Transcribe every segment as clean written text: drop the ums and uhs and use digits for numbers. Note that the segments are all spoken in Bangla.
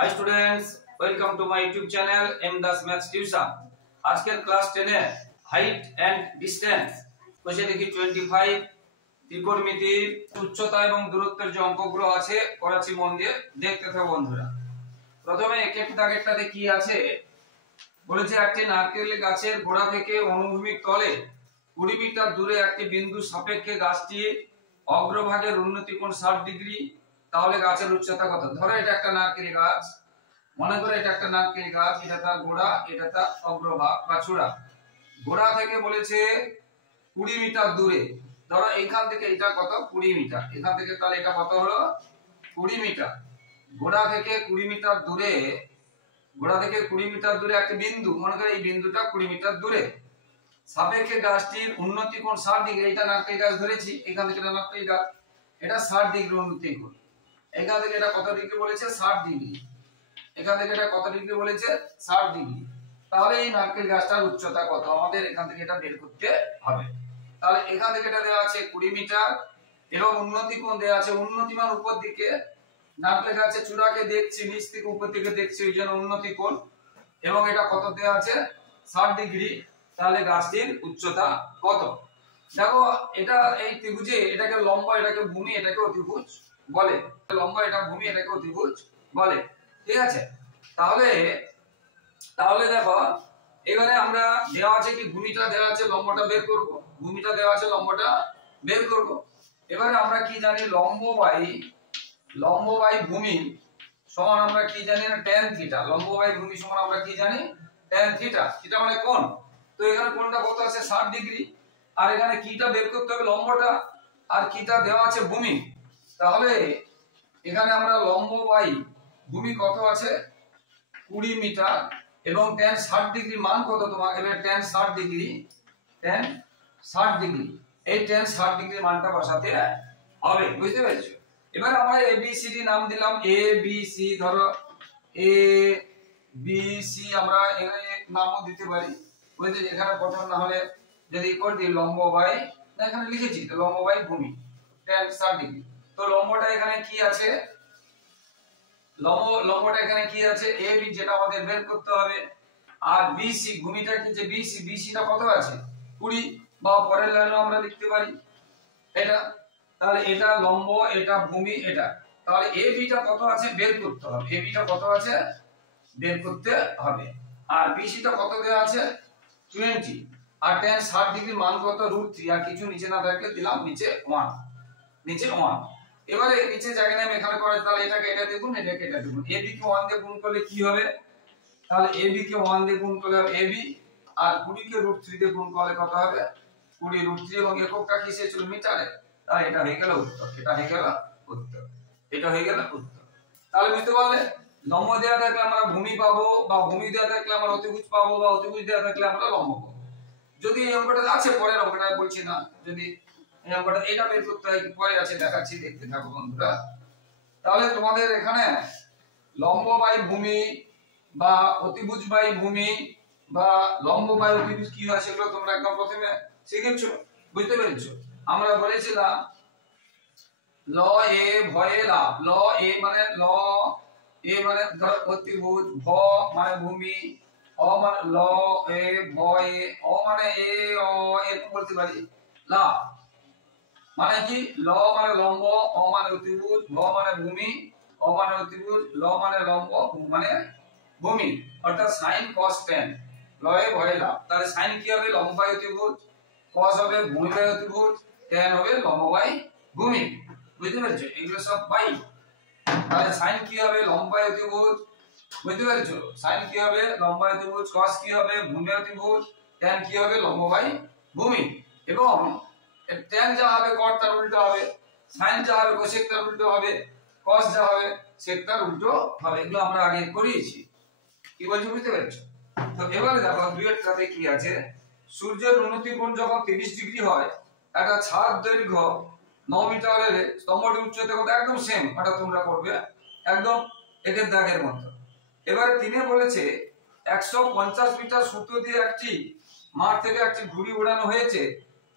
Hi students, welcome to my YouTube channel M Das Maths Tuition। আজকের ক্লাস 10 এ হাইট এন্ড ডিসটেন্স কোশ্চেন দেখি 25 ত্রিকোণমিতি উচ্চতা এবং দূরত্বের যে অঙ্কগুলো আছে করাচ্ছি, মন দিয়ে দেখতে থাকো বন্ধুরা। প্রথমে এক এক দাগেরটাতে কি আছে বলেছে, একটি নারকেল গাছের গোড়া থেকে অনুভূমিক তলে 20 মিটার দূরে একটি বিন্দু সাপেক্ষে গাছটি অগ্রভাগের উন্নতি কোণ 60 ডিগ্রি, তাহলে গাছের উচ্চতা কত? ধরো এটা একটা নারকেল গাছ, মনে করো এটা একটা নারকেল গাছ, এটা তার গোড়া, এটা তার অগ্রভাগ বা চূড়া। গোড়া থেকে বলেছে 20 মিটার দূরে, ধরো এইখান থেকে এটা কত? 20 মিটার, এখান থেকে তাহলে এটা কত হলো? 20 মিটার। গোড়া থেকে 20 মিটার দূরে, গোড়া থেকে 20 মিটার দূরে একটা বিন্দু, মনে করো এই বিন্দুটা 20 মিটার দূরে, সাপেক্ষে গাছটির উন্নতি কোণ 60 ডিগ্রি। এটা নারকেল গাছ ধরেছি, এখান থেকে এটা নারকেল গাছ, এটা 60 ডিগ্রি উন্নতি কোণ। এখান থেকে এটা কত ডিগ্রি বলেছে? 60 ডিগ্রি। এখান থেকে এটা কত ডিগ্রি বলেছে? 60 ডিগ্রি। তাহলে এই নারকেল গাছটার উচ্চতা কত আমাদের এখান থেকে এটা বের করতে হবে। তাহলে এখান থেকে এটা দেওয়া আছে 20 মিটার এবং উন্নতি কোণ দেওয়া আছে, উন্নতি মান উপর দিকে, নারকেল গাছের চূড়াকে দেখছি নিচ থেকে উপর দিকে দেখছি, ওই জন্য উন্নতি কোণ, এবং এটা কত দেওয়া আছে? 60 ডিগ্রি। তাহলে গাছটির উচ্চতা কত? দেখো এটা এই ত্রিভুজে এটাকে লম্ব, এটাকে ভূমি, এটাকে অতিভুজ বলে। লম্ব এটা ভূমি, এটাকে অতিভুজ বলে, ঠিক আছে? তাহলে তাহলে দেখো এখানে আমরা দেওয়া আছে কি, ভূমিটা দেওয়া আছে, লম্বটা বের করব। ভূমিটা দেওয়া আছে, লম্বটা বের করব। এবারে আমরা কি জানি? লম্ব বাই ভূমি সমান আমরা কি জানি না? tan theta. লম্ব বাই ভূমি সমান আমরা কি জানি? tan theta. থিটা মানে কোণ। তো এখানে কোণটা কত আছে? 60 ডিগ্রি। আর এখানে কিটা বের করতে হবে? লম্বটা। আর কিটা দেওয়া আছে? ভূমি। তাহলে এখানে আমরা লম্ব বাই ভূমি কত আছে? 20 মিটার এবং tan 60 ডিগ্রি মান কত তোমার? এবার tan 60 ডিগ্রি, tan 60 ডিগ্রি, এই tan 60 ডিগ্রি মানটা বসাতে হবে, বুঝতে পেরেছো? এবার আমরা এ বি সি ডি নাম দিলাম, এ বি সি, ধরো এ বি সি আমরা এখানে নামও দিতে পারি, বুঝতে? এখানে প্রথম না হলে যদি করে দিই লম্ব বাই, এখানে লিখেছি তো লম্ব বাই ভূমি tan 60 ডিগ্রি। তো লম্বটা এখানে কি আছে? লম্বটা এখানে কি আছে? এ বি, যেটা আমাদের বের করতে হবে। আর বিসি, ভূমিটা কি যে বিসি, বিসিটা কত আছে? 20, বা পরের লাইনও আমরা লিখতে পারি এটা। তাহলে এটা লম্ব, এটা ভূমি, এটা। তাহলে এ বিটা কত আছে বের করতে হবে। এ বিটা কত আছে বের করতে হবে। আর বিসিটা কত দেওয়া আছে? 20। আর tan 60 ডিগ্রি মান কত? √3। আর কিছু নিচে না থাকলে দিলাম নিচে 1, নিচে 1। এবারে নিচে জায়গা নেই এখানে করে, তাহলে এটাকে এটা দিয়ে গুণ, এটাকে এটা দিয়ে গুণ। এবি কে 1 দিয়ে গুণ করলে কি হবে? তাহলে এবি কে 1 দিয়ে গুণ করলে হবে এবি, আর 20 কে √3 দিয়ে গুণ করলে কত হবে? 20 √3, এবং এককটা কিসে ছিল? মিটারে। তাহলে এটা হয়ে গেল উত্তর, এটা হয়ে গেল উত্তর, এটা হয়ে গেল উত্তর। তাহলে বুঝতে পারলে, লম্ব দেওয়া থাকলে আমরা ভূমি পাবো, বা ভূমি দেওয়া থাকলে আমরা অতিভুজ পাবো, বা অতিভুজ দেওয়া থাকলে আমরা লম্ব পাবো। যদি এই অঙ্কটা আছে, পরের অঙ্কটা বলছি না, যদি এই অঙ্কটা এটা বের করতে হয় পরে আছে, দেখাচ্ছি, দেখতে থাকো বন্ধুরা। তাহলে তোমাদের এখানে লম্ব বাই ভূমি বা অতিভুজ বাই ভূমি বা লম্ব বাই অতিভুজ কি হয় সেগুলো তোমরা একদম প্রথমে শিখেছো, বুঝতে পেরেছো? আমরা বলেছিলাম ল এ ভয়ে লাভ। ল এ মানে ধর অতিভুজ, ভ মানে ভূমি, অ মানে ল এ ভয়ে, অ মানে এ অ, এরকম বলতে পারি। লাভ মানে কি? ল মানে লম্ব, অ মানে অতিভুজ, ভ মানে ভূমি, অ মানে অতিভুজ, ল মানে লম্ব, ভূ মানে ভূমি, অর্থাৎ sin cos tan। লয়ে ভয়ে লাভ। তাহলে sin কি হবে? লম্ব বাই অতিভুজ, cos হবে ভূমি বাই অতিভুজ, tan হবে লম্ব বাই ভূমি, বুঝতে পেরেছো? এগুলো সব বাই। তাহলে sin কি হবে? লম্ব বাই অতিভুজ, বুঝতে পেরেছো? sin কি হবে? লম্ব বাই অতিভুজ, cos কি হবে? ভূমি বাই অতিভুজ, tan কি হবে? লম্ব বাই ভূমি। এবং tan যা হবে cot তার উল্টো হবে, sin যা হবে cosec তার উল্টো হবে, cos যা হবে sec তার উল্টো হবে। এগুলো আমরা আগে করিয়েছি, কি বলছো? বুঝতে পেরেছো? তো এবারে দেখো দুইয়ের সাথে কি আছে? সূর্যের উন্নতি কোণ যখন 30 ডিগ্রি হয়, একটা ছাদ দৈর্ঘ্য 9 মিটারের স্তম্ভটির উচ্চতা কত? একদম সেম, এটা তোমরা করবে একদম একের দাগের মতো। এবারে তিনে বলেছে 150 মিটার সূত্র দিয়ে একটি মাঠ থেকে একটি ঘুড়ি ওড়ানো হয়েছে,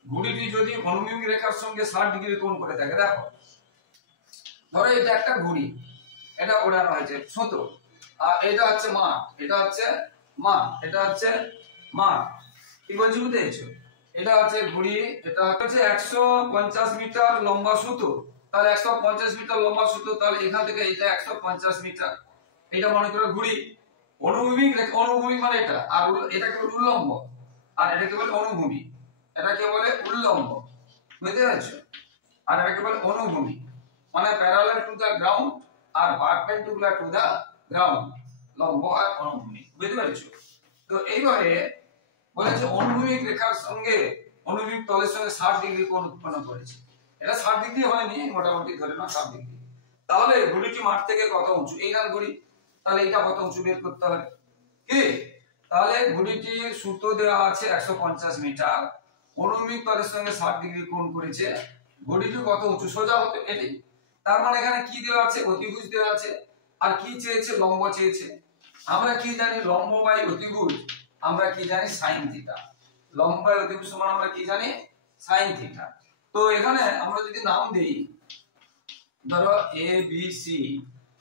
ঘুড়িটি যদি অনুভূমিক রেখার সঙ্গে 60 ডিগ্রি কোণ করে থাকে। দেখো ধরো এটা একটা ঘুড়ি, এটা ওড়ানো হয়েছে সূত্র, আর এটা হচ্ছে মাঠ, এটা হচ্ছে মাঠ, এটা হচ্ছে মাঠ। কি বলছি বুঝতে পেরেছো? এটা হচ্ছে ঘুড়ি, এটা হচ্ছে 150 মিটার লম্বা সুতো। তাহলে 150 মিটার লম্বা সুতো, তাহলে এখান থেকে এটা 150 মিটার। এটা মনে করো ঘুড়ি। অনুভূমিক অনুভূমিক মানে এটা, আর এটা কি বলে উল্লম্ব, আর এটা কি বলে অনুভূমিক। এটা কি বলে উল্লম্ব, বুঝতে পারছো? আর এটা কি বলে অনুভূমিক, মানে প্যারালাল টু দা গ্রাউন্ড আর পারপেন্ডিকুলার টু দা গ্রাউন্ড, লম্ব আর অনুভূমিক, বুঝতে পারছো? তো এইবারে বলেছে অনুভূমিক রেখার সঙ্গে অনুভূমিক তলের সঙ্গে 60 ডিগ্রি কোণ উৎপন্ন করেছে। এটা 60 ডিগ্রি হয়নি, মোটামুটি ধরে নাও 60 ডিগ্রি। তাহলে ঘুড়িটি মাঠ থেকে কত উঁচু? এইখান ঘুড়ি, তাহলে এটা কত উঁচু বের করতে হবে কি? তাহলে ঘুড়িটির সুতো দেওয়া আছে 150 মিটার, অনুভূমিক তলের সঙ্গে 60 ডিগ্রি কোণ করেছে। ঘুড়িটি কত উঁচু? সোজা হতে এটাই। তার মানে এখানে কি দেওয়া আছে? অতিভুজ দেওয়া আছে। আর কি চেয়েছে? লম্ব চেয়েছে। আমরা কি জানি? লম্ব বাই অতিভুজ আমরা কি জানি? Sine theta. লম্ব বাই অতিভুজ সমান আমরা কি জানি? Sine theta. তো এখানে আমরা যদি নাম দেই, ধরো এ বি সি,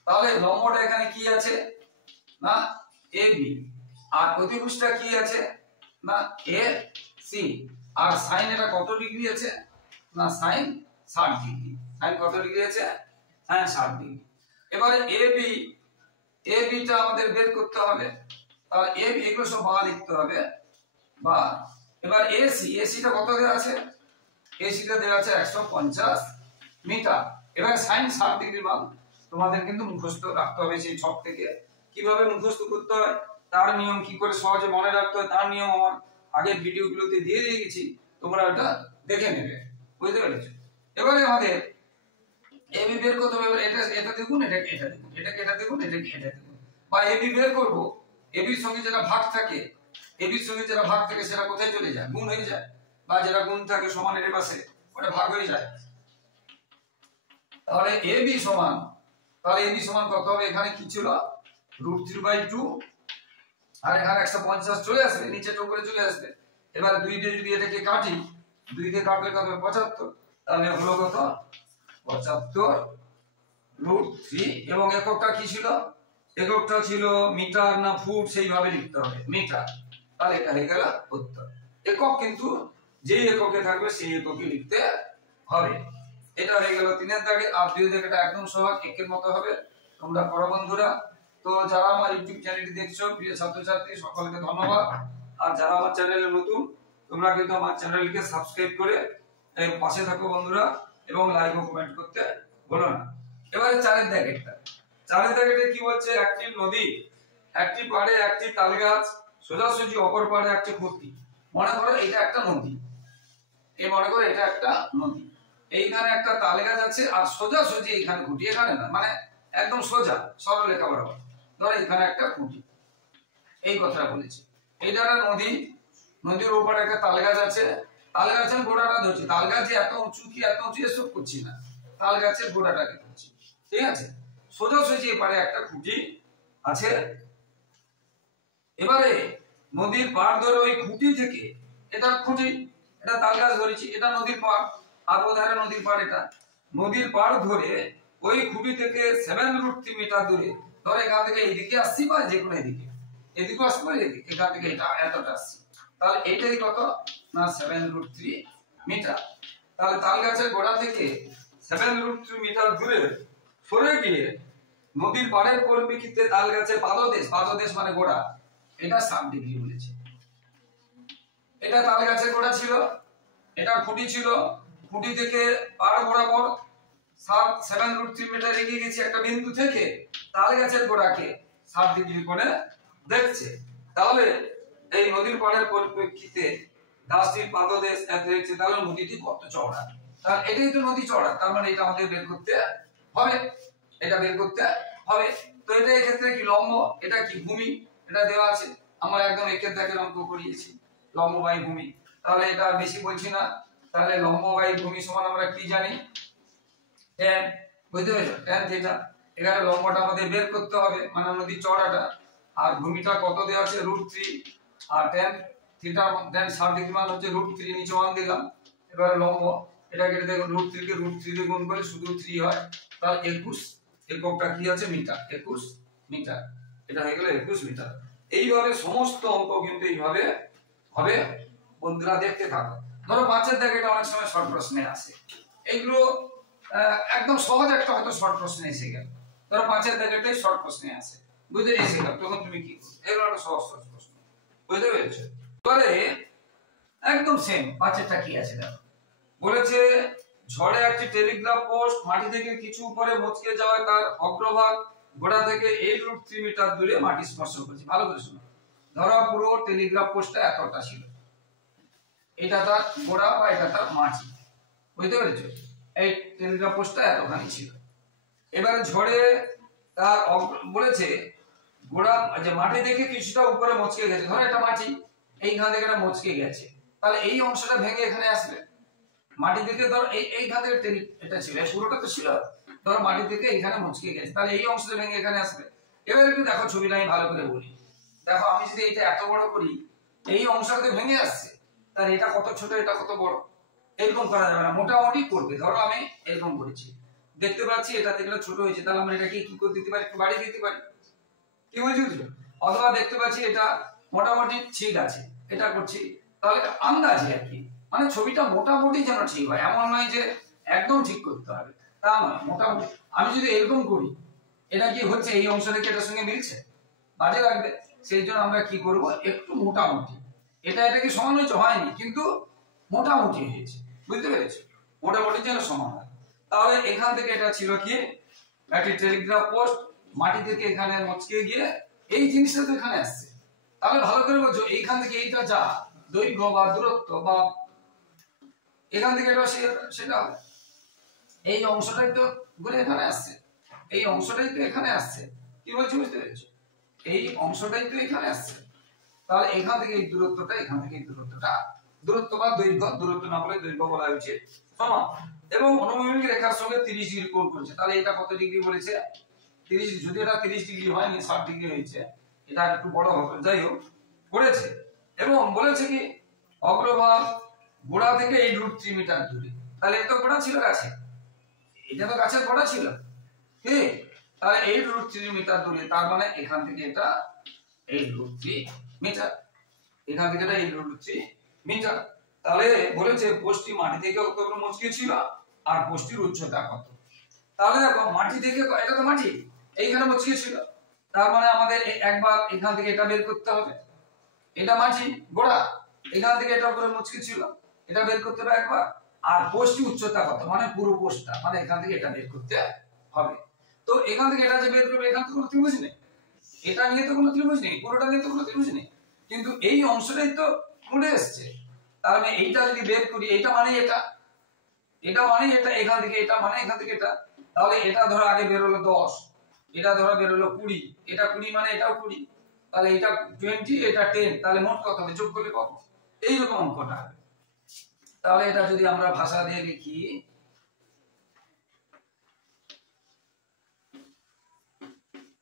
তাহলে লম্বটা এখানে কি আছে? না এ বি। আর অতিভুজটা কি আছে? না এ সি। আর সাইন এটা কত ডিগ্রি আছে? না সাইন 60 ডিগ্রি। সাইন কত ডিগ্রি আছে? Sine 60 degree. এবারে এ বিটা আমাদের বের করতে হবে। তাহলে এ বি এগুলো সব বা লিখতে হবে, বা। এবার এসিটা কত দেওয়া আছে? এসিটা দেওয়া আছে 150 মিটার। এবার সাইন 60 ডিগ্রি মান তোমাদের কিন্তু মুখস্থ রাখতে হবে সেই ছক থেকে। কিভাবে মুখস্থ করতে হয় তার নিয়ম কি করে সহজে মনে রাখতে হয় তার নিয়ম আমার আগের ভিডিওগুলোতে দিয়ে দিয়েছি, তোমরা ওটা দেখে নেবে, বুঝতে পেরেছো? এবারে আমাদের এবি বের করতে হবে। এটা দেখুন, এটাকে এটা দেখুন, এটাকে এটা দেখুন, এটাকে এটা দেখুন, বা এবি বের করব। এবির সঙ্গে যেটা ভাগ থাকে, এবির সঙ্গে যেটা ভাগ থাকে সেটা কোথায় চলে যায়? গুণ হয়ে যায়। বা যেটা গুণ থাকে সমানের পাশে ওটা ভাগ হয়ে যায়। তাহলে এবি সমান, তাহলে এবি সমান কত হবে? এখানে কি ছিল? √3/2, আর এখানে 150 চলে আসবে, নিচেটা উপরে চলে আসবে। এবারে 2 দিয়ে যদি এটাকে কাটি, 2 দিয়ে কাটলে কত হবে? 75। তাহলে হলো কত? 75√3। এবং এককটা কি ছিল? এককটা ছিল মিটার না ফুট, সেইভাবে লিখতে হবে, মিটার। তাহলে এটা হয়ে গেল উত্তর। একক কিন্তু যেই এককে থাকবে সেই এককে লিখতে হবে। এটা হয়ে গেল 3 দাগে। আর 2 দাগেটা একদম সহজ, একের মতো হবে। তোমরা পড়ো বন্ধুরা। তো যারা আমার ইউটিউব চ্যানেলটি দেখছো, প্রিয় ছাত্রছাত্রী, সকলকে ধন্যবাদ। আর যারা আমার চ্যানেলে নতুন, তোমরা কিন্তু আমার চ্যানেলকে সাবস্ক্রাইব করে পাশে থাকো বন্ধুরা, এবং লাইক ও কমেন্ট করতে ভুলো না। এবারে 4 দাগেরটা, 4 দাগেরটা কি বলছে? একটি নদী, একটি পাড়ে একটি তাল গাছ, সোজাসুজি অপর পাড়ে একটি খুঁটি। মনে করো এটা একটা নদী, মনে করো এটা একটা নদী। এইখানে একটা তাল গাছ আছে, আর সোজাসুজি এখানে খুঁটি। এখানে না, মানে একদম সোজা সরলরেখা বরাবর। ধরো এখানে একটা খুঁটি, এই কথাটা বলেছে। এইটা একটা নদী, নদীর ওপারে একটা তাল গাছ আছে। তাল গাছের গোড়াটা ধরছি। তাল গাছে এত উঁচু কি এত উঁচু এসব করছি না, তাল গাছের গোড়াটাকে ধরছি, ঠিক আছে? সোজাসুজি এপারে একটা খুঁটি আছে। এবারে নদীর পাড় ধরে ওই খুঁটি থেকে, এটা খুঁটি, এটা তাল গাছ ধরেছি, এটা নদীর পাড়, আর ওধারে নদীর পাড়। এটা নদীর পাড় ধরে ওই খুঁটি থেকে 7√3 মিটার দূরে, ধরো এখান থেকে এইদিকে আসছি, বা যে কোনো এদিকে আসবো, এখান থেকে এটা এতটা আসছি, তাহলে এটাই কত? না 7√3 মিটার। তাহলে তাল গাছের গোড়া থেকে 7√3 মিটার দূরে সরে গিয়ে নদীর পাড়ের পরিপ্রেক্ষিতে তাল গাছের পাদদেশ, পাদদেশ মানে গোড়া, এটা 60 ডিগ্রি বলেছে। এটা তাল গাছের গোড়া ছিল, এটা খুঁটি ছিল, খুঁটি থেকে পাড় বরাবর 7√3 মিটার এগিয়ে গেছে একটা বিন্দু থেকে, তাল গাছের গোড়াকে 60 ডিগ্রি কোণে দেখছে। তাহলে এই নদীর পাড়ের পরিপ্রেক্ষিতে গাছটির পাদদেশ এত দেখছে, তাহলে নদীটি কত চওড়া? তাহলে এটাই তো নদী চওড়া, তার মানে এটা আমাদের বের করতে হবে, এটা বের করতে হবে। তো এটা এই ক্ষেত্রে কি? লম্ব। এটা কি? ভূমি। এটা দেওয়া আছে, আমরা একদম একের দাগের অঙ্ক করিয়েছি, লম্ব বাই ভূমি। তাহলে এটা আর বেশি বলছি না। তাহলে লম্ব বাই ভূমি সমান আমরা কি জানি? tan, বুঝতে পেরেছো? tan theta. এখানে লম্বটা আমাদের বের করতে হবে, মানে নদীর চওড়াটা। আর ভূমিটা কত দেওয়া আছে? √3। আর tan থিটা, tan 60 ডিগ্রি মান হচ্ছে √3, নিচে 1 দিলাম। এবারে লম্ব, এটাকে দেখুন √3 কে √3 দিয়ে গুণ করে শুধু 3 হয়, তাহলে 21। এককটা কি আছে? Metre, 21 metre. এটা হয়ে গেল 21 মিটার। এইভাবে সমস্ত অঙ্ক কিন্তু এইভাবে হবে, বন্ধুরা দেখতে থাকো। ধরো 5 দাগে এটা অনেক সময় শর্ট প্রশ্নে আসে, এইগুলো একদম সহজ একটা হয়তো শর্ট প্রশ্নে এসে গেল, ধরো 5 দাগেটাই শর্ট প্রশ্নে আসে, বুঝতে এসে গেল, তখন তুমি কি করবে? এগুলো একটা সহজ সহজ প্রশ্ন, বুঝতে পেরেছো? পরে একদম সেম 5টা কি আছে দেখো, বলেছে ঝড়ে একটি টেলিগ্রাফ পোস্ট মাটি থেকে কিছু উপরে মচকে যাওয়ায় তার অগ্রভাগ গোড়া থেকে 8√3 মিটার দূরে মাটি স্পর্শ করেছে। ভালো করে শোনো, ধরো পুরো টেলিগ্রাফ পোস্টটা এতটা ছিল, এটা তার গোড়া বা এটা তার মাটি, বুঝতে পেরেছো? এই টেলিগ্রাফ পোস্টটা এতখানি ছিল। এবারে ঝড়ে তার বলেছে গোড়া যে মাটি থেকে কিছুটা উপরে মচকে গেছে, ধরো এটা মাটি, এইখান থেকে এটা মচকে গেছে, তাহলে এই অংশটা ভেঙে এখানে আসবে। মাটি থেকে ধর এইখান থেকে এটা ছিল, পুরোটা তো ছিল, ধর মাটি থেকে এখানে মচকে গেছে, তাহলে এই অংশটা ভেঙে এখানে আসবে। এবার একটু দেখো ছবিটা আমি ভালো করে বলি, দেখো আমি যদি এটা এত বড় করি, এই অংশটা ভেঙে আসছে, তাহলে এটা কত ছোট এটা কত বড়, এরকম করা যাবে না, মোটামুটি করবে। ধরো আমি এরকম করেছি, দেখতে পাচ্ছি এটা থেকে ছোট হয়েছে, তাহলে আমরা এটাকে কি করে দিতে পারি, একটু বাড়িয়ে দিতে পারি, কি বুঝছো? অথবা দেখতে পাচ্ছি এটা মোটামুটি ঠিক আছে, এটা করছি, তাহলে আন্দাজে আর কি, মানে ছবিটা মোটামুটি যেন ঠিক হয়, এমন নয় যে একদম ঠিক করতে হবে, তা নয়, মোটামুটি। আমি যদি এরকম করি, এটা কি হচ্ছে, এই অংশ থেকে এটার সঙ্গে মিলছে, বাজে লাগবে, সেই জন্য আমরা কি করব, একটু মোটামুটি, এটা কি সমান হয়েছে, হয়নি, কিন্তু মোটামুটি হয়েছে, বুঝতে পেরেছো? মোটামুটি যেন সমান হয়। তাহলে এখান থেকে এটা ছিল কি, একটি টেলিগ্রাফ পোস্ট মাটি থেকে এখানে মচকে গিয়ে এই জিনিসটা তো এখানে আসছে, তাহলে ভালো করে বোঝো, এইখান থেকে এইটা যা দৈর্ঘ্য বা দূরত্ব বা এখান থেকে এটা সেটা এই অংশটাই তো ঘুরে এখানে আসছে, এই অংশটাই তো এখানে আসছে, কি বলছি বুঝতে পেরেছো? এই অংশটাই তো এখানে আসছে, তাহলে এখান থেকে এই দূরত্বটা, এখান থেকে এই দূরত্বটা, দূরত্ব বা দৈর্ঘ্য, দূরত্ব না বলে দৈর্ঘ্য বলা হয়েছে, সমান। এবং অনুভূমিক রেখার সঙ্গে 30 ডিগ্রি কোণ করেছে, তাহলে এটা কত ডিগ্রি বলেছে, 30, যদি এটা 30 ডিগ্রি হয়নি 60 ডিগ্রি হয়েছে, এটা একটু বড় হবে, যাই হোক করেছে। এবং বলেছে কি অগ্রভাগ গোড়া থেকে 8√3 মিটার দূরে, তাহলে এটা গোড়া ছিল গাছে, এটা তো গাছের গোড়া ছিল, কি, তাহলে 8√3 মিটার দূরে, তার মানে এখান থেকে এটা 8√3 মিটার, এখান থেকে এটা 8√3 মিটার। তাহলে বলেছে পোস্টটি মাটি থেকে কতটুকু মচকে ছিল আর পোস্টটির উচ্চতা কত। তাহলে দেখো মাটি থেকে, এটা তো মাটি, এইখানে মচকে ছিল, তার মানে আমাদের একবার এখান থেকে এটা বের করতে হবে, এটা মাটি গোড়া, এখান থেকে এটা উপরে মচকে ছিল, এটা বের করতে হবে একবার, আর পোস্টটি উচ্চতা কত, মানে পুরো পোস্টটা, মানে এখান থেকে এটা বের করতে হবে। তো এখান থেকে এটা যে বের করবে, এখান থেকে কোনো ত্রিভুজ নেই, এটা নিয়ে তো কোনো ত্রিভুজ নেই, পুরোটা নিয়ে তো কোনো ত্রিভুজ নেই, কিন্তু এই অংশটাই তো উঠে এসছে, তার মানে এইটা যদি বের করি, এটা মানে এটা, এটা মানে এটা, এখান থেকে এটা মানে এখান থেকে এটা, তাহলে এটা ধরো আগে বের হলো 10, এটা ধরো বের হলো 20, এটা 20 মানে এটাও 20, তাহলে এটা 20, এটা 10, তাহলে মোট কত হবে, যোগ করলে কত, এইরকম অঙ্কটা হবে। তাহলে এটা যদি আমরা ভাষা দিয়ে লিখি,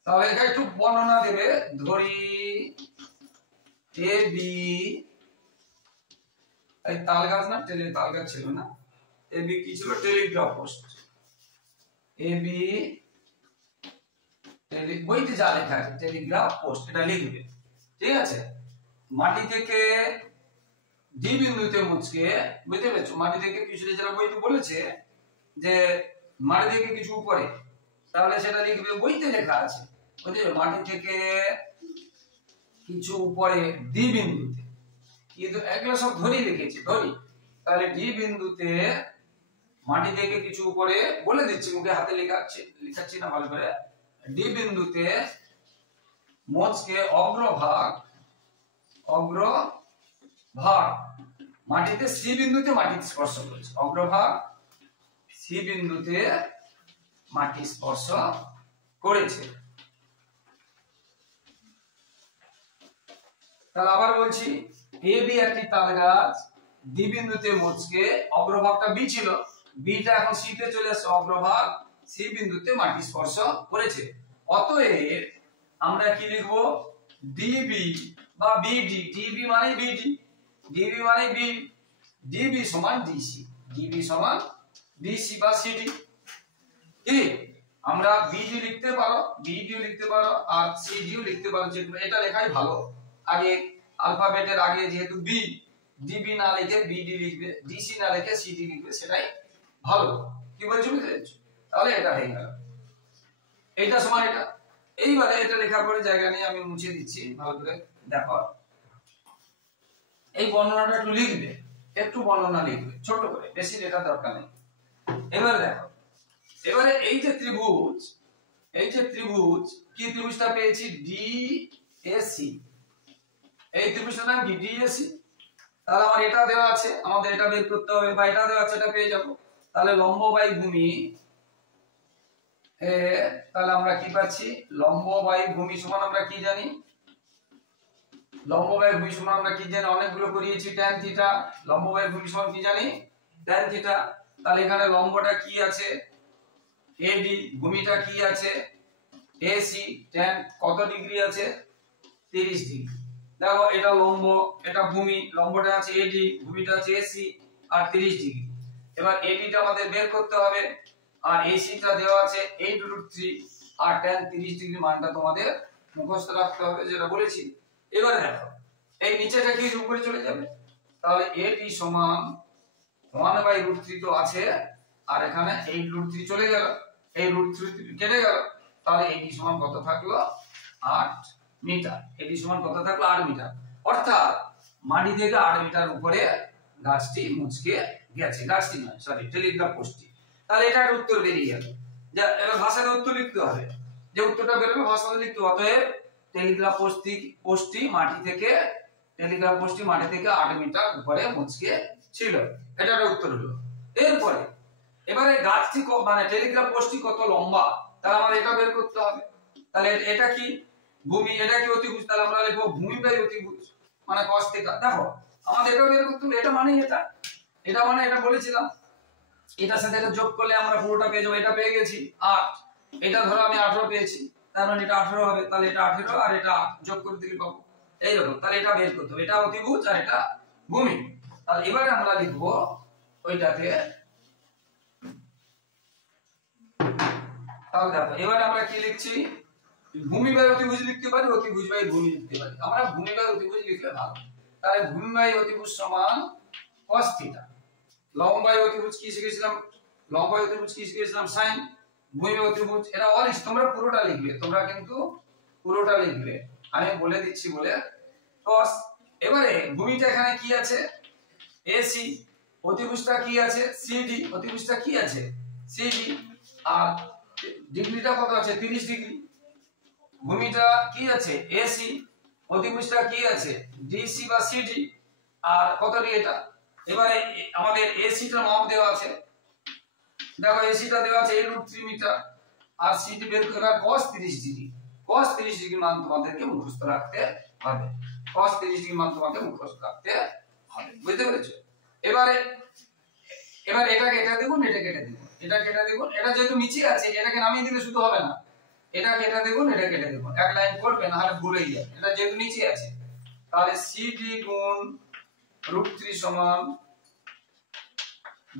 তাহলে এটা একটু বর্ণনা দেবে, ধরি এ বি, এই তাল গাছ না, তাল গাছ ছিল না, এ বি কি ছিল, টেলিগ্রাফ পোস্ট, এ বি বইতে যা লেখা আছে টেলিগ্রাফ পোস্ট, এটা লিখবে, ঠিক আছে? মাটি থেকে ডি বিন্দুতে মুচকে, বুঝতে পেরেছো, মাটি থেকে কিছু, যারা বইতে বলেছে যে মাটি থেকে কিছু উপরে, তাহলে সেটা লিখবে, বইতে লেখা আছে, বুঝলে, মাটি থেকে কিছু উপরে ডি বিন্দুতে, কিন্তু এগুলো সব ধরি লিখেছি, ধরি, তাহলে ডি বিন্দুতে মাটি থেকে কিছু উপরে, বলে দিচ্ছি মুখে, হাতে লেখাচ্ছি না ভালো করে, ডি বিন্দুতে মচকে অগ্রভাগ মাটিতে সি বিন্দুতে মাটি স্পর্শ করেছে, অগ্রভাগ সি বিন্দুতে মাটি স্পর্শ করেছে। তাহলে আবার বলছি, এ বি একটি তাল গাছ, ডি বিন্দুতে মচকে, অগ্রভাগটা বি ছিল, বিটা এখন সি তে চলে আসছে, অগ্রভাগ সি বিন্দুতে মাটি স্পর্শ করেছে। অতএব আমরা কি লিখব, ডিবি বা বিডি, ডিবি মানে বিডি, ডিবি মানে বি, ডিবি সমান ডিসি, ডিবি সমান ডিসি বা সিডি, কি আমরা বিডি লিখতে পারো, বিডিও লিখতে পারো আর সিডিও লিখতে পারো, যেগুলো এটা লেখাই ভালো। আগে অ্যালফাবেটের আগে যেহেতু বি, ডিবি না লিখে বিডি লিখবে, ডিসি না লিখে সিডি লিখবে, সেটাই ভালো। কি বলছো বুঝতে পেরেছো? তাহলে এটা হয়ে গেল, এইটা সমান এটা। এইবারে এটা লেখার পরে জায়গা নিয়ে আমি মুছে দিচ্ছি, ভালো করে দেখো। এই বর্ণনাটা একটু লিখবে, একটু বর্ণনা লিখবে ছোট করে, বেশি লেখা দরকার নেই। এবারে দেখো, এবারে এই যে ত্রিভুজ, এই যে ত্রিভুজ, কি ত্রিভুজটা পেয়েছি? ডিএসি। এই ত্রিভুজটার নাম কি? ডিএসি। তাহলে আমার এটা দেওয়া আছে, আমাদের এটা বের করতে হবে, বা এটা দেওয়া আছে, এটা পেয়ে যাব। তাহলে লম্ব বাই ভূমি, তাহলে আমরা কি পাচ্ছি? লম্ব বাই ভূমি সমান আমরা কি জানি? লম্ব বাই ভূমি সমান আমরা কি জানি? অনেকগুলো করিয়েছি, tan থিটা। লম্ব বাই ভূমি সমান কি জানি? tan theta. তাহলে এখানে লম্বটা কি আছে? এডি। ভূমিটা কি আছে? এসি। tan কত ডিগ্রি আছে? 30 ডিগ্রি। দেখো এটা লম্ব, এটা ভূমি, লম্বটা আছে এডি, ভূমিটা আছে এসি আর 30 ডিগ্রি। এবার এডিটা আমাদের বের করতে হবে, আর এসিটা দেওয়া আছে 8√3, আর tan 30 ডিগ্রি মানটা তোমাদের মুখস্থ রাখতে হবে, যেটা বলেছি। এবারে দেখো এই নিচেটা কি উপরে চলে যাবে, তাহলে এডি সমান 1/√3 তো আছে, আর এখানে 8√3 চলে গেল, এই √3 কেটে গেল, তাহলে এডি সমান কত থাকলো? 8 মিটার। এডি সমান কত থাকলো? 8 মিটার। অর্থাৎ মাটি থেকে 8 মিটার উপরে গাছটি মুচকে গেছে, গাছটি নয় সরি, টেলিগ্রাফ পোস্টটি। তাহলে এটা একটা উত্তর বেরিয়ে গেল। যে এবার ভাষাতে উত্তর লিখতে হবে, যে উত্তরটা বেরোবে ভাষাতে লিখতে হবে। অতএব টেলিগ্রাফ পোস্টটি মাটি থেকে, টেলিগ্রাফ পোস্টটি মাটি থেকে 8 মিটার উপরে মুচকে ছিল, এটা একটা উত্তর হলো। এরপরে এবারে গাছটি মানে টেলিগ্রাফ পোস্টটি কত লম্বা, তাহলে আমাদের এটা বের করতে হবে। তাহলে এটা কি? ভূমি। এটা কি? অতিভুজ। তাহলে আমরা লিখব ভূমি বাই অতিভুজ, মানে cos থিটা। দেখো আমাদের এটা বের করতে হবে, এটা মানে এটা, এটা মানে এটা বলেছিলাম, এটার সাথে এটা যোগ করলে আমরা পুরোটা পেয়ে যাবো। এটা পেয়ে গেছি 8, এটা ধরো আমি 18 পেয়েছি, তার মানে এটা 18 হবে। তাহলে এটা 18 আর এটা যোগ করে দিলে পাবো এইরকম। তাহলে এটা বের করতে হবে, এটা অতিভুজ আর এটা ভূমি। তাহলে এবারে আমরা লিখব ওইটাতে। তাহলে দেখো এবারে আমরা কি লিখছি? ভূমি বাই অতিভুজ লিখতে পারি, অতিভুজ বাই ভূমি লিখতে পারি। আমরা ভূমি বাই অতিভুজ লিখলে ভালো। তাহলে ভূমি বাই অতিভুজ সমান cos থিটা। লম্ব বাই অতিভুজ কি শিখেছিলাম? লম্ব বাই অতিভুজ কি শিখেছিলাম? sin। ভূমি বাই অতিভুজ এটা অলিশ, তোমরা পুরোটা লিখবে, তোমরা কিন্তু পুরোটা লিখবে, আমি বলে দিচ্ছি বলে। cos। এবারে ভূমিটা এখানে কি আছে? AC। অতিভুজটা কি আছে? CD। অতিভুজটা কি আছে? CD। আর ডিগ্রিটা কত আছে? 30 ডিগ্রি। ভূমিটা কি আছে? AC। অতিভুজটা কি আছে? DC বা CD। আর কত ডিগ্রি এটা? এবারে আমাদের এসিটার মাপ দেওয়া আছে, দেখো এসিটা দেওয়া আছে 8√3 মিটার, আর সিটি বের করে cos 30 ডিগ্রি। cos 30 ডিগ্রি মান তোমাদেরকে মুখস্থ রাখতে হবে, cos 30 ডিগ্রি মান তোমাকে মুখস্থ রাখতে হবে, বুঝতে পেরেছো? এবারে এটাকে এটা দেখুন, এটা কেটে দেখুন, এটা কেটে দেখুন। এটা যেহেতু নিচে আছে, এটাকে নামিয়ে দিলে শুধু হবে না, এটা কেটে দেখুন, এটা কেটে দেখুন, এক লাইন করবে না হলে ভুলে যাবে। এটা যেহেতু নিচে আছে, তাহলে সিডি গুণ √3 সমান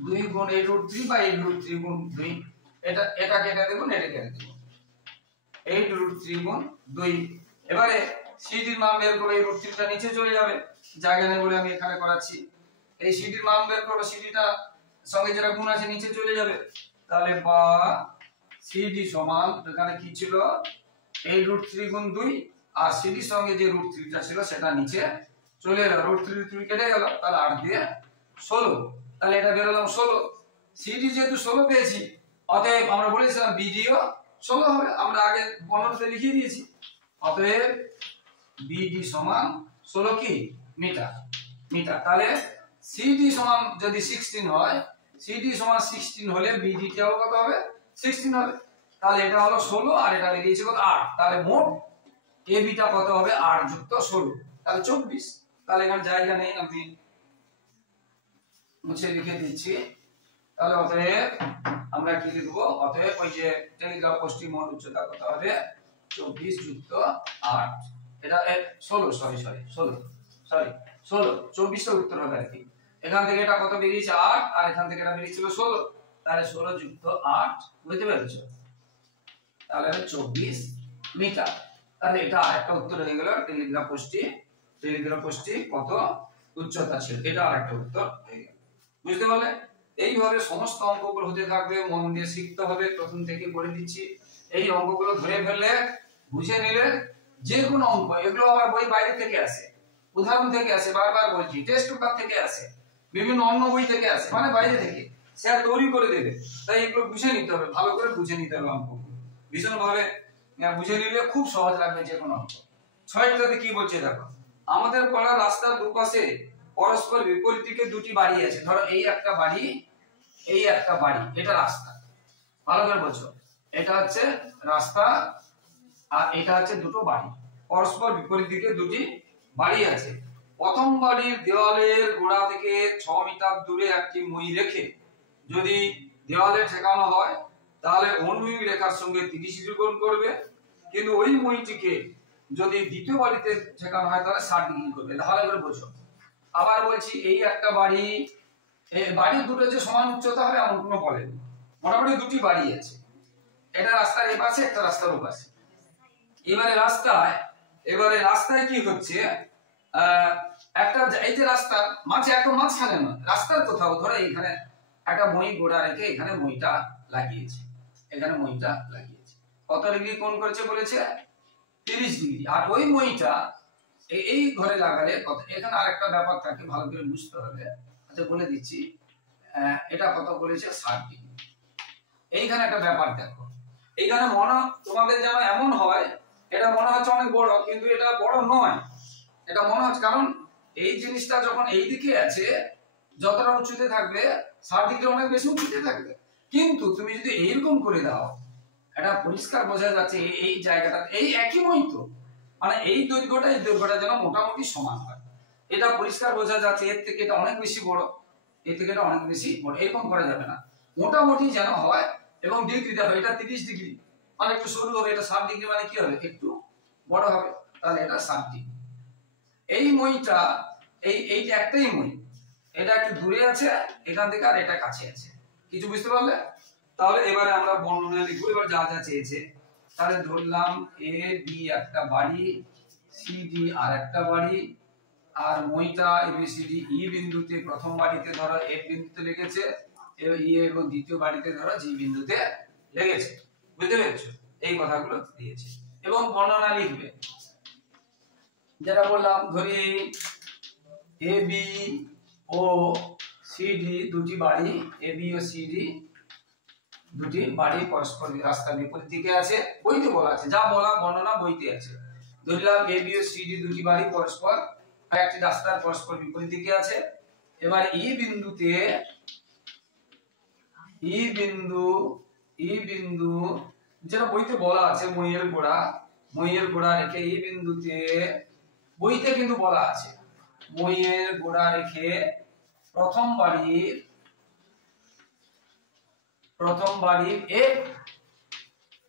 2 গুণ 8√3 বা 8√3 গুণ 2। এটা কেটে দেখুন, এটা কেটে দেখুন, 8√3 গুণ 2। এবারে সিডির মান বের করলে এই √3টা নিচে চলে যাবে, জায়গা নেই বলে আমি এখানে করাচ্ছি। এই সিডির মান বের করলে সিডিটা সঙ্গে যেটা গুণ আছে নিচে চলে যাবে। তাহলে বা সিডি সমান এখানে কি ছিল? 8√3 গুণ 2, আর সিডির সঙ্গে যে √3টা ছিল সেটা নিচে চলে এলো, √3 কেটে গেল, তাহলে 8 দিয়ে 16। তাহলে এটা বের হলাম 16। সিডি যেহেতু 16 পেয়েছি, অতএব আমরা বলেছিলাম বিডিও 16 হবে, আমরা আগে বর্ণনাতে লিখিয়ে দিয়েছি। অতএব বিডি সমান 16 কি মিটার। তাহলে সিডি সমান যদি 16 হয়, সিডি সমান 16 হলে বিডি টাও কত হবে? 16 হবে। তাহলে এটা হলো 16 আর এটা বেরিয়েছে কত? 8। তাহলে মোট এবিটা কত হবে? 8 যুক্ত 16, তাহলে 24। তাহলে এখানে জায়গা নেই, আমি মুছে লিখে দিচ্ছি। তাহলে অতএব আমরা কি লিখব? অতএব ওই যে টেলিগ্রাফ পোস্টটির মোট উচ্চতা কত হবে? 24 যুক্ত 8, এটা 16 সরি 24টা উত্তর হবে আর কি। এখান থেকে এটা কত বেরিয়েছে? 8, আর এখান থেকে এটা বেরিয়েছিল 16, তাহলে 16 যুক্ত 8, বুঝতে পেরেছো? তাহলে 24 মিটার। তাহলে এটা আরেকটা উত্তর হয়ে গেল। টেলিগ্রাফ পোস্টটি কত উচ্চতা ছিল, এটা আরেকটা উত্তর হয়ে গেল। বুঝতে পারলে? এইভাবে সমস্ত অঙ্কগুলো হতে থাকবে, মন দিয়ে শিখতে হবে। প্রথম থেকে বলে দিচ্ছি, এই অঙ্কগুলো ধরে ফেললে, বুঝে নিলে, যে কোনো অঙ্ক, এগুলো আবার বই বাইরে থেকে আসে, উদাহরণ থেকে আসে, বারবার বলছি, টেস্ট পেপার থেকে আসে, বিভিন্ন অন্য বই থেকে আসে, মানে বাইরে থেকে স্যার তৈরি করে দেবে। তাই এগুলো বুঝে নিতে হবে, ভালো করে বুঝে নিতে হবে। অঙ্কগুলো ভীষণ ভাবে বুঝে নিলে খুব সহজ লাগবে যে কোনো অঙ্ক। 6টাতে কি বলছে দেখো, আমাদের পাড়ার রাস্তার দুপাশে পরস্পর বিপরীত দিকে দুটি বাড়ি আছে। ধরো এই একটা বাড়ি, এই একটা বাড়ি, এটা রাস্তা। ভালো করে বোঝো, এটা হচ্ছে রাস্তা আর এটা হচ্ছে দুটো বাড়ি। পরস্পর বিপরীত দিকে দুটি বাড়ি আছে। প্রথম বাড়ির দেওয়ালের গোড়া থেকে 6 মিটার দূরে একটি মই রেখে যদি দেওয়ালে ঠেকানো হয়, তাহলে অনুভূমিক রেখার সঙ্গে 30 ডিগ্রি কোণ করবে। কিন্তু ওই মইটিকে যদি দ্বিতীয় বাড়িতে ঠেকানো হয়, তাহলে 60 ডিগ্রি করবে। ভালো করে বোঝো। আবার বলছি, এই একটা বাড়ি, এই বাড়ি দুটো যে সমান উচ্চতা হবে এমন কোনো বলেনি, মোটামুটি দুটি বাড়ি আছে। এটা রাস্তার এই পাশে, একটা রাস্তার ও পাশে। এবারে রাস্তায় কি হচ্ছে, একটা এই যে রাস্তা মাঝে, একদম মাঝখানে নয়, রাস্তার কোথাও ধরো এখানে একটা মই গোড়া রেখে এখানে মইটা লাগিয়েছে, এখানে মইটা লাগিয়েছে। কত ডিগ্রি কোণ করেছে বলেছে? 30 ডিগ্রি। আর ওই মইটা এই ঘরে লাগালে কত, এখানে আরেকটা ব্যাপার থাকে, ভালো করে বুঝতে হবে। আচ্ছা বলে দিচ্ছি, এটা কত বলেছে? 60 ডিগ্রি। এইখানে একটা ব্যাপার দেখো, এইখানে মনে তোমাদের যেন এমন হয়, এটা মনে হচ্ছে অনেক বড়, কিন্তু এটা বড় নয়। এটা মনে হচ্ছে, কারণ এই জিনিসটা যখন এই দিকে আছে, যতটা উঁচুতে থাকবে 60 ডিগ্রি অনেক বেশি উঁচুতে থাকবে। কিন্তু তুমি যদি এইরকম করে দাও, এটা পরিষ্কার বোঝা যাচ্ছে এই জায়গাটা এই একই মই তো, মানে এই দৈর্ঘ্যটা যেন মোটামুটি সমান হয়। এটা পরিষ্কার বোঝা যাচ্ছে। এর থেকে এটা অনেক বেশি বড়, এর থেকে এটা অনেক বেশি বড়, এরকম করা যাবে না। মোটামুটি যেন হয়। এবং ডিগ্রি দেখো, এটা 30 ডিগ্রি, মানে একটু সরু হবে। এটা 60 ডিগ্রি, মানে কি হবে? একটু বড় হবে। তাহলে এটা 60 ডিগ্রি। এই মইটা, এই যে একটাই মই, এটা একটু দূরে আছে এখান থেকে, আর এটা কাছে আছে। কিছু বুঝতে পারলে? তাহলে এবারে আমরা বর্ণনা লিখব। এবার যা যা চেয়েছে, তাহলে ধরলাম এ বি একটা বাড়ি, সি ডি আর একটা বাড়ি, আর মইটা এবিসিডি ই বিন্দুতে প্রথম বাড়িতে ধরো এফ বিন্দুতে লেগেছে, ই এবং দ্বিতীয় বাড়িতে ধরো জি বিন্দুতে লেগেছে। বুঝতে পেরেছো? এই কথাগুলো দিয়েছে। এবং বর্ণনা লিখবে, যেটা বললাম, ধরি A B O C D দুটি বাড়ি, A B O C D দুটি বাড়ি পরস্পর রাস্তার বিপরীত দিকে আছে। বইতে বলা আছে, যা বলা বর্ণনা বইতে আছে। ধরলাম A B O C D দুটি বাড়ি পরস্পর একটি রাস্তার পরস্পর বিপরীত দিকে আছে। এবার ই বিন্দু যেটা বইতে বলা আছে, মইয়ের গোড়া রেখে ই বিন্দুতে, বইতে কিন্তু বলা আছে মইয়ের গোড়া রেখে প্রথম বাড়ির এক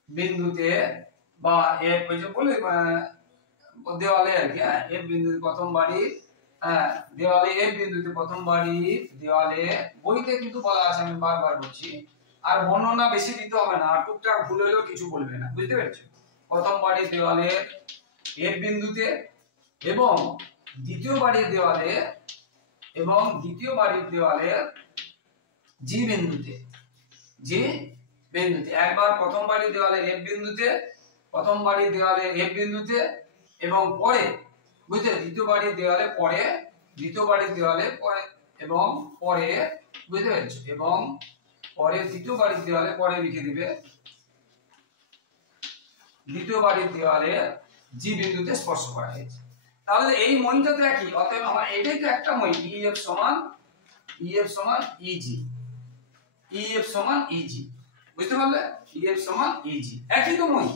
বিন্দুতে, বা এক ওই যে বলে দেওয়ালে আর কি, এক বিন্দুতে প্রথম বাড়ির, দেওয়ালে এক বিন্দুতে প্রথম বাড়ির দেওয়ালে, বইতে কিন্তু বলা আছে, আমি বারবার বলছি। আর বর্ণনা বেশি দিতে হবে না, টুকটাক ভুল হলেও কিছু বলবে না। বুঝতে পেরেছো? প্রথম বাড়ির দেওয়ালে এক বিন্দুতে এবং দ্বিতীয় বাড়ির দেওয়ালে জি বিন্দুতে, একবার প্রথম বাড়ির দেওয়ালে এফ বিন্দুতে, এবং পরে বুঝতে, দ্বিতীয় বাড়ির দেওয়ালে পরে, এবং পরে, বুঝতে পেরেছো? এবং পরে দ্বিতীয় বাড়ির দেওয়ালে পরে লিখে দিবে, দ্বিতীয় বাড়ির দেওয়ালে জি বিন্দুতে স্পর্শ করা হয়েছে। তাহলে এই মইটা তো একই, অতএব আমার এটাই তো একটা মই। ইএফ সমান ইজি, ইএফ সমান ইজি। বুঝতে পারলে? ইএফ সমান ইজি, একই তো মই।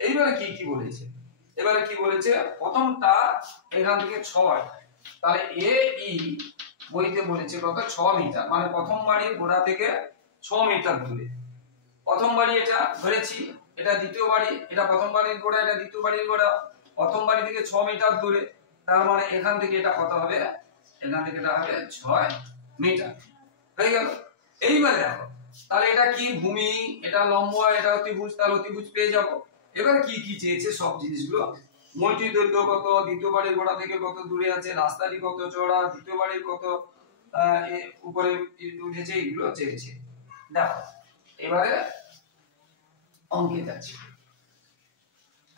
এইবারে কি বলেছে? প্রথমটা এখান থেকে 6, তাহলে এ ই বইতে বলেছে কত? 6 মিটার, মানে প্রথম বাড়ির গোড়া থেকে 6 মিটার দূরে। প্রথম বাড়ি এটা ধরেছি, এটা দ্বিতীয় বাড়ি, এটা প্রথম বাড়ির গোড়া, এটা দ্বিতীয় বাড়ির গোড়া। প্রথম বাড়ি থেকে 6 মিটার দূরে, তার মানে এখান থেকে এটা কত হবে? এখান থেকে এটা হবে 6 মিটার। হয়ে গেল। এইবারে দেখো, তাহলে এটা কি ভূমি, এটা লম্ব, এটা অতিভুজ, তাহলে অতিভুজ পেয়ে যাব। এবার কি কি চেয়েছে সব জিনিসগুলো, মইটির দৈর্ঘ্য কত, দ্বিতীয় বাড়ির গোড়া থেকে কত দূরে আছে, রাস্তাটি কত চওড়া, দ্বিতীয় বাড়ির কত উপরে উঠেছে, এগুলো চেয়েছে। দেখো এবারে অঙ্কে যাচ্ছে,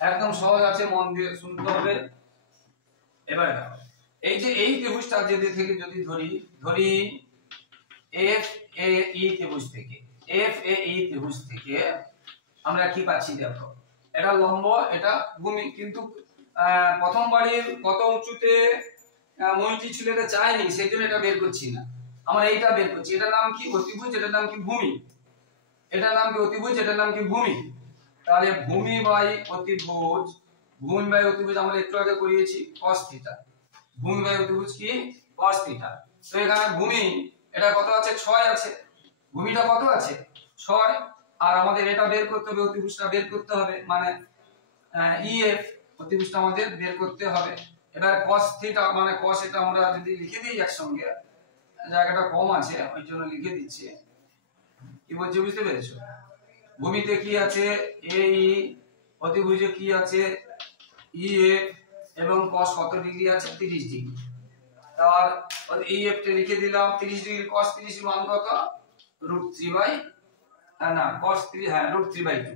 একদম সহজ আছে, মন দিয়ে শুনতে হবে। এবারে দেখো এই যে এই ত্রিভুজটা থেকে যদি ধরি এফ এ ই ত্রিভুজ থেকে, এফ এ ই ত্রিভুজ থেকে আমরা কি পাচ্ছি দেখো, এটা লম্ব, এটা ভূমি, কিন্তু প্রথম বাড়ির কত উঁচুতে মইটি ছিল এটা চাইনি, সেই জন্য এটা বের করছি না, আমরা এইটা বের করছি। এটার নাম কি অতিভুজ, এটার নাম কি ভূমি, এটার নাম কি অতিভুজ, এটার নাম কি ভূমি। তাহলে ভূমি বাই অতিভুজ, ভূমি বাই অতিভুজ আমরা একটু আগে করিয়েছি cos θ, ভূমি বাই অতিভুজ কি cos θ। তো এখানে ভূমি এটা কত আছে, 6 আছে, ভূমিটা কত আছে 6, আর আমাদের এটা বের করতে হবে, অতিভুজটা বের করতে হবে, মানে EF অতিভুজটা আমাদের বের করতে হবে। এবার cos θ মানে cos, এটা আমরা যদি লিখে দিই একসঙ্গে, জায়গাটা কম আছে ওই জন্য লিখে দিচ্ছি, কি বলছি বুঝতে পেরেছো। ভূমিতে কি আছে এই, অতিভুজে কি আছে EF, এবং cos কত ডিগ্রি আছে 30 ডিগ্রি। আর EF টা লিখে দিলাম 30 ডিগ্রি, cos 30 এর মান কত √3 বাই না cos 3, হ্যাঁ √3/2,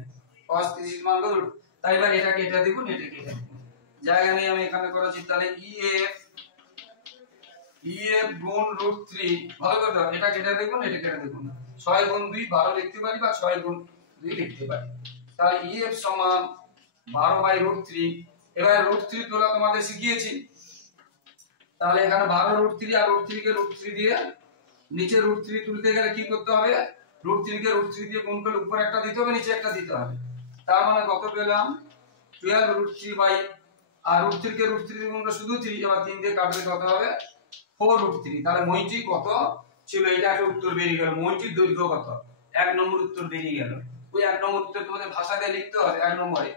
cos 30 এর মান কত। তাই এবার এটাকে এটা দেখুন, এটাকে এটা দেখুন, জায়গা নেই আমি এখানে করেছি। তাহলে EF গুণ √3, ভালো করে দাও, এটাকে এটা দেখুন, এটাকে এটা দেখুন, 6 গুণ 2 12 লিখতে পারি, বা 6 গুণ 2 লিখতে পারি। তাহলে EF সমান 12/√3। এবার √3 তোলা তোমাদের শিখিয়েছি, তাহলে এখানে 12 √3 আর √3 কে √3 দিয়ে, নিচে √3 তুলতে গেলে কি করতে হবে, √3 কে √3 দিয়ে গুণ করলে উপরে একটা দিতে হবে, নিচে একটা দিতে হবে। তার মানে কত পেলাম 12 √3 বাই, আর √3 কে √3 দিয়ে গুণ করলে শুধু 3, এবার 3 দিয়ে কাটলে কত হবে 4√3। তাহলে মইটি কত ছিল, এটা একটা উত্তর বেরিয়ে গেল। মইটির দৈর্ঘ্য কত, 1 নম্বর উত্তর বেরিয়ে গেল। ওই 1 নম্বর উত্তর তোমাদের ভাষা দিয়ে লিখতে হবে 1 নম্বরে।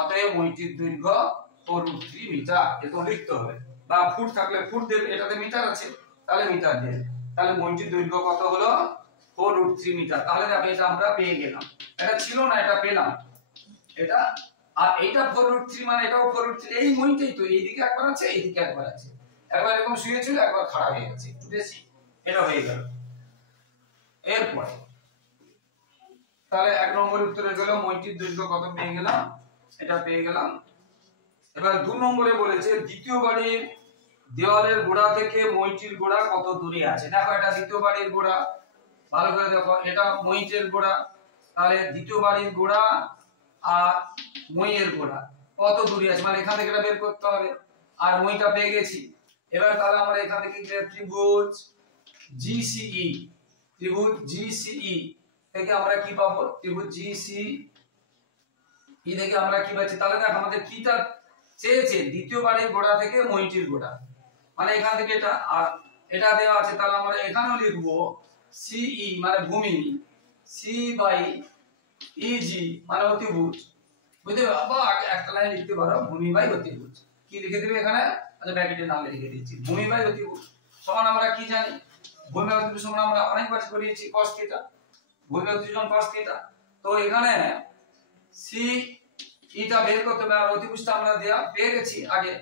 অতএব মইটির দৈর্ঘ্য 4√3 মিটার, এটা লিখতে হবে। বা ফুট থাকলে ফুট দেবে, এটাতে মিটার আছে তাহলে মিটার দেবে। তাহলে মইটির দৈর্ঘ্য কত হলো 4√3 মিটার। তাহলে দেখো এটা আমরা পেয়ে গেলাম, এটা ছিল না, এটা পেলাম, এটা। আর এইটা 4√3 মানে এটাও 4√3, এই মইটাই তো, এইদিকে একবার আছে, এইদিকে একবার আছে, একবার এরকম শুয়েছিল, একবার খাড়া হয়ে গেছে, একটু বেশি, এটা হয়ে গেল। এরপরে তাহলে 1 নম্বর উত্তরে গেল মইটির দৈর্ঘ্য কত পেয়ে গেলাম, এটা পেয়ে গেলাম। এবার 2 নম্বরে বলেছে দ্বিতীয় বাড়ির দেওয়ালের গোড়া থেকে মইটির গোড়া কত দূরে আছে। দেখো এটা দ্বিতীয় বাড়ির গোড়া, ভালো করে দেখো, এটা মইটের গোড়া, তাহলে দ্বিতীয় বাড়ির গোড়া আর মইয়ের গোড়া কত দূরে আছে, মানে এখান থেকে এটা বের করতে হবে। আর মইটা পেয়ে গেছি, এবার তাহলে আমরা এখান থেকে ত্রিভুজ GCE, ত্রিভুজ GCE থেকে আমরা কি পাবো, ত্রিভুজ GCE থেকে আমরা কি পাচ্ছি, তাহলে দেখ আমাদের কিটা চেয়েছে দ্বিতীয় বাড়ির গোড়া থেকে মইটির গোড়া, মানে এখান থেকে এটা, আর এটা দেওয়া আছে, তাহলে আমরা এখানেও লিখবো CE মানে ভূমি, C/EG মানে অতিভুজ, বুঝতে পারো। বা একটা লাইন লিখতে পারো ভূমি বাই অতিভুজ, কি লিখে দিবে এখানে, আচ্ছা ব্র্যাকেটের নামে লিখে দিচ্ছি ভূমি বাই অতিভুজ সমান আমরা কি জানি, ভূমি বাই অতিভুজ সমান আমরা অনেকবার করিয়েছি cos θ, ভূমি বাই অতিভুজ সমান cos θ। তো এখানে CE টা বের করতে হবে, আর অতিভুজটা আমরা দেয়া পেয়ে গেছি আগে।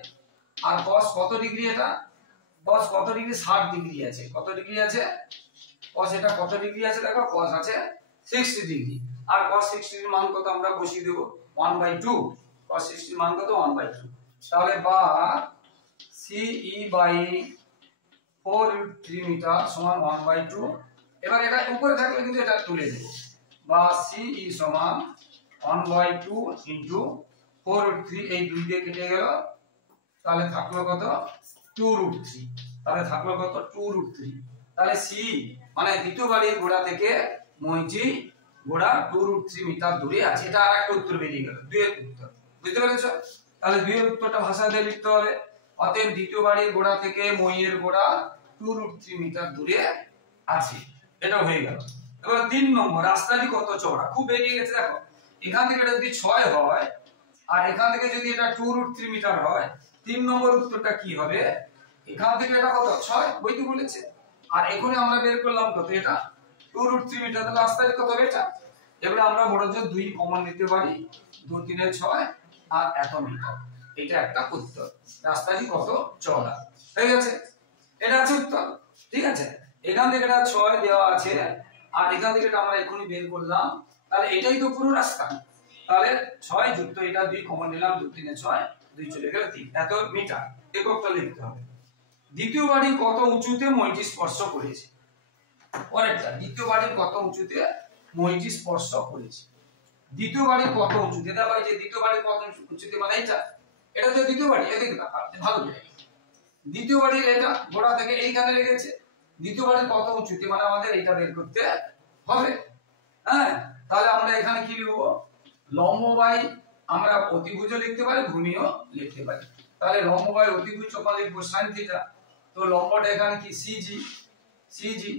আর cos কত ডিগ্রি, এটা cos কত ডিগ্রি 60 ডিগ্রি আছে, কত ডিগ্রি আছে cos, এটা কত ডিগ্রি আছে দেখো, cos আছে 60 ডিগ্রি, আর cos 60 এর মান কত আমরা বসিয়ে দেব 1/2, cos 60 এর মান কত 1/2। তাহলে বা CE/4√3 মিটার সমান 1/2। এবার এটা উপরে থাকলে কিন্তু এটা তুলে দেব, বা CE সমান 1/2 ইনটু 4√3, এই 2 দিয়ে কেটে গেল, তাহলে থাকলো কত 2√3, তাহলে থাকলো কত 2√3। তাহলে C মানে দ্বিতীয় বাড়ির গোড়া থেকে মইটি গোড়া 2√3 মিটার দূরে আছে, এটা আরেকটা উত্তর বেরিয়ে গেল, 2 এর উত্তর, বুঝতে পেরেছো। তাহলে 2 এর উত্তরটা ভাষা দিয়ে লিখতে হবে, অতএব দ্বিতীয় বাড়ির গোড়া থেকে মইয়ের গোড়া 2√3 মিটার দূরে আছে, এটা হয়ে গেল। এবার 3 নম্বর, রাস্তাটি কত চওড়া, খুব বেরিয়ে গেছে দেখো, এখান থেকে এটা যদি 6 হয় আর এখান থেকে যদি এটা 2√3 মিটার হয়, 3 নম্বর উত্তরটা কি হবে, এখান থেকে এটা কত 6 বইতে বলেছে, আর এখানে আমরা বের করলাম কত, এটা 2√3 মিটার। তাহলে রাস্তায় কত হবে এটা? এবারে আমরা বড় যে 2 কমন নিতে পারি, 2 3 6 আর এত মিটার। এটা একটা উত্তর। রাস্তাটি কত চওড়া, হয়ে গেছে। এটা আছে উত্তর, ঠিক আছে। এখান থেকে এটা 6 দেওয়া আছে আর এখান থেকে এটা আমরা এখনই বের করলাম, তাহলে এটাই তো পুরো রাস্তা। তাহলে 6 যুক্ত এটা 2 কমন নিলাম, 2 3 6, 2 চলে গেল 3, এত মিটার। এককটা লিখতে হবে। দ্বিতীয় বাড়ি কত উঁচুতে মইটি স্পর্শ করেছে? পরেরটা, দ্বিতীয় বাড়ি কত উঁচুতে মইটি স্পর্শ করেছে। দ্বিতীয় বাড়ি কত উঁচুতে? দেখো এই যে দ্বিতীয় বাড়ি কত উঁচুতে, মানে এটা তো দ্বিতীয় বাড়ি, এদিকে ভালো করে। দ্বিতীয় বাড়ির এটা গোড়া থেকে এইখানে রেখেছে। দ্বিতীয় বাড়ি কত উঁচুতে, মানে আমাদের এটা বের করতে হবে। হ্যাঁ, তাহলে আমরা এখানে কি লিখবো? লম্ব বাই আমরা অতিভুজ লিখতে পারি, ভূমিও লিখতে পারি। তাহলে লম্ব বাই অতিভুজ যখন লিখবো sin থিটা, তো লম্বটা এখানে কি সিজি,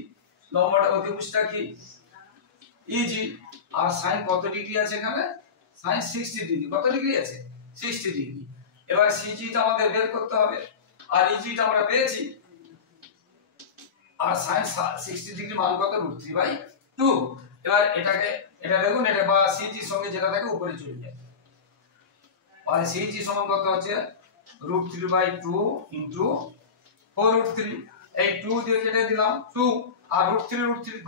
লম্বটা অতিভুজটা কি ইজি, আর sin কত ডিগ্রি আছে এখানে? sin 60 degree. কত ডিগ্রি আছে? 60 ডিগ্রি। এবার সিজি টা আমাদের বের করতে হবে, আর ইজি টা আমরা পেয়েছি। আর sin 60 ডিগ্রি মান কত? √3/2। এবার এটা দেখুন, এটা বা সিজি সঙ্গে যেটা থাকে উপরে চলে যায়। আর সিজি সমান কত হচ্ছে? √3/2 ইনটু 4√3। এই 2 দিয়ে কেটে দিলাম 2, আর √3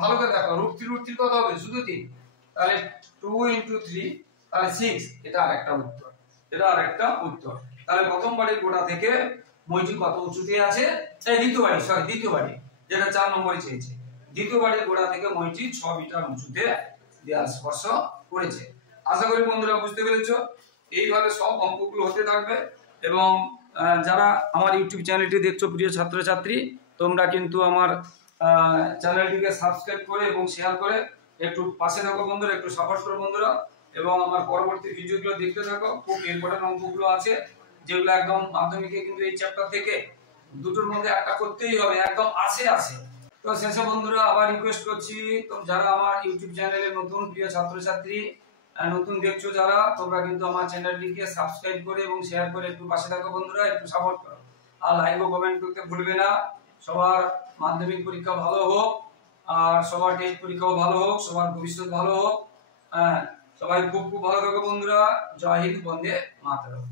ভালো করে দেখো, √3 কত হবে? শুধু 3। তাহলে 2 ইনটু 3, তাহলে 6। এটা আরেকটা উত্তর, তাহলে প্রথম বাড়ির গোড়া থেকে মইটি কত উঁচুতে আছে? এই দ্বিতীয় বাড়ি যেটা 4 নম্বরে চেয়েছে। দ্বিতীয় বাড়ির গোড়া থেকে মইটি 6 মিটার উঁচুতে দেয়াল স্পর্শ করেছে। আশা করি বন্ধুরা বুঝতে পেরেছো। এইভাবে সব অঙ্কগুলো হতে থাকবে। এবং যারা আমার ইউটিউব চ্যানেলটি দেখছো প্রিয় ছাত্রছাত্রী, তোমরা কিন্তু আমার চ্যানেলটিকে সাবস্ক্রাইব করে এবং শেয়ার করে একটু পাশে থাকো বন্ধুরা, একটু সাপোর্ট করো বন্ধুরা। এবং আমার পরবর্তী ভিডিওগুলো দেখতে থাকো। খুব ইম্পর্টেন্ট অঙ্কগুলো আছে, যেগুলো একদম মাধ্যমিকে কিন্তু এই চ্যাপ্টার থেকে দুটোর মধ্যে একটা করতেই হবে, একদম আসে। তো শেষে বন্ধুরা আবার রিকোয়েস্ট করছি, তো যারা আমার ইউটিউব চ্যানেলে নতুন প্রিয় ছাত্রছাত্রী নতুন দেখছো যারা, তোমরা কিন্তু আমার চ্যানেলটিকে সাবস্ক্রাইব করে এবং শেয়ার করে একটু পাশে থাকো বন্ধুরা, একটু সাপোর্ট করো। আর লাইক ও কমেন্ট করতে ভুলবে না। সবার মাধ্যমিক পরীক্ষা ভালো হোক, আর সবার টেস্ট পরীক্ষাও ভালো হোক, সবার ভবিষ্যৎ ভালো হোক। সবাই খুব ভালো থাকো বন্ধুরা। জয় হিন্দ, বন্দে মাতরম।